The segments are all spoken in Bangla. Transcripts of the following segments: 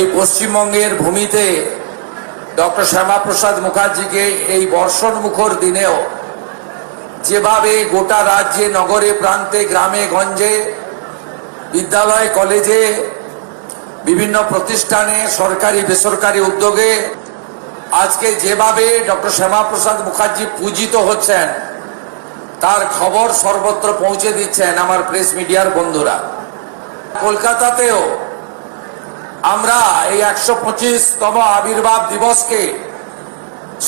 এই পশ্চিমবঙ্গের ভূমিতে ডক্টর শ্যামাপ্রসাদ মুখার্জিকে এই বর্ষণ মুখর দিনেও যেভাবে গোটা রাজ্যে নগরে প্রান্তে গ্রামে গঞ্জে বিদ্যালয় কলেজে বিভিন্ন প্রতিষ্ঠানে সরকারি বেসরকারি উদ্যোগে আজকে যেভাবে ডক্টর শ্যামাপ্রসাদ মুখার্জি পূজিত হচ্ছেন তার খবর সর্বত্র পৌঁছে দিচ্ছেন আমার প্রেস মিডিয়ার বন্ধুরা। কলকাতাতেও আমরা এই 125তম আবির্ভাব দিবসকে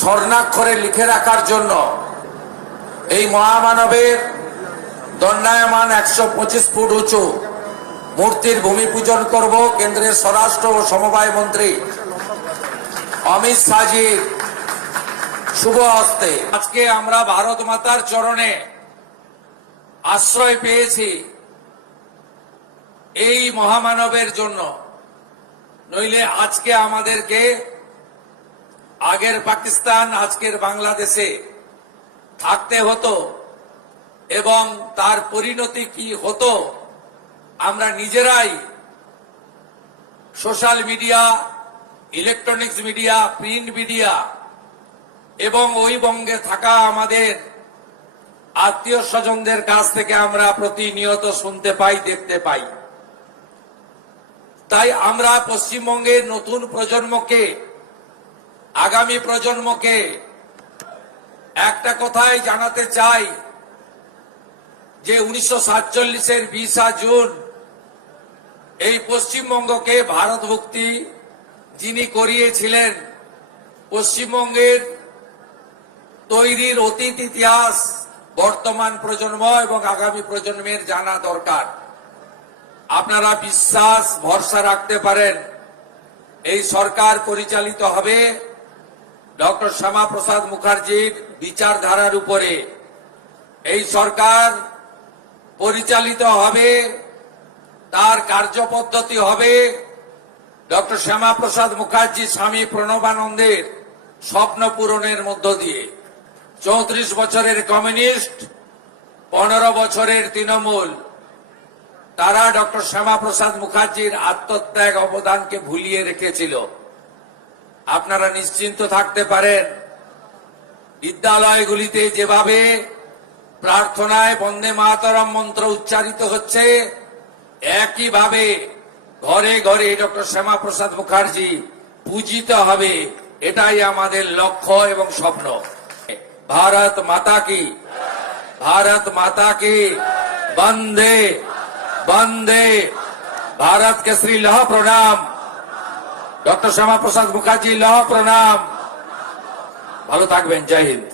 স্বর্ণাক্ষরে লিখে রাখার জন্য এই মহামানবের দণ্ডায়মান 125 ফুট উঁচু মূর্তির ভূমি পূজন করব কেন্দ্রের স্বরাষ্ট্র ও সমবায় মন্ত্রী অমিত শাহজির শুভ হস্তে। আজকে আমরা ভারত মাতার চরণে আশ্রয় পেয়েছি এই মহামানবের জন্য, নইলে আজকে আমাদেরকে আগের পাকিস্তান আজকের বাংলাদেশে থাকতে হতো এবং তার পরিণতি কি হতো আমরা নিজেরাই social media, electronics media, print media এবং ওই বঙ্গে থাকা আমাদের আত্মীয় স্বজনদের কাছ থেকে আমরা প্রতিনিয়ত শুনতে পাই, দেখতে পাই। তাই আমরা পশ্চিমবঙ্গের নতুন প্রজন্মকে, আগামী প্রজন্মকে একটা কথাই জানাতে চাই যে 1947-এর 20 জুন এই পশ্চিমবঙ্গকে ভারত মুক্তি যিনি করিয়েছিলেন, পশ্চিমবঙ্গের তৈরির অতীত ইতিহাস বর্তমান প্রজন্ম এবং আগামী প্রজন্মের জানা দরকার। আপনারা বিশ্বাস ভরসা রাখতে পারেন এই সরকার পরিচালিত হবে ডক্টর শ্যামাপ্রসাদ মুখার্জির বিচারধারার উপরে। এই সরকার পরিচালিত হবে, তার কার্যপদ্ধতি হবে ডক্টর শ্যামাপ্রসাদ মুখার্জি স্বামী প্রণবানন্দের স্বপ্ন পূরণের মধ্য দিয়ে। 34 বছরের কমিউনিস্ট, 15 বছরের তৃণমূল, তারা ডক্টর শ্যামাপ্রসাদ মুখার্জির আত্মত্যাগ অবদানকে ভুলিয়ে রেখেছিল। আপনারা নিশ্চিন্ত থাকতে পারেন, বিদ্যালয়গুলিতে যেভাবে প্রার্থনায় বন্দে মাতরম মন্ত্র উচ্চারিত হচ্ছে, একইভাবে ঘরে ঘরে ডক্টর শ্যামাপ্রসাদ মুখার্জি পূজিত হবে, এটাই আমাদের লক্ষ্য এবং স্বপ্ন। ভারত মাতা কি, ভারত মাতা কি, বন্দে বন্দে भारत केसरी लौह प्रणाम, डॉक्टर श्यामा प्रसाद मुखार्जी लौह प्रणाम। ভালো থাকবেন, জয় হিন্দ।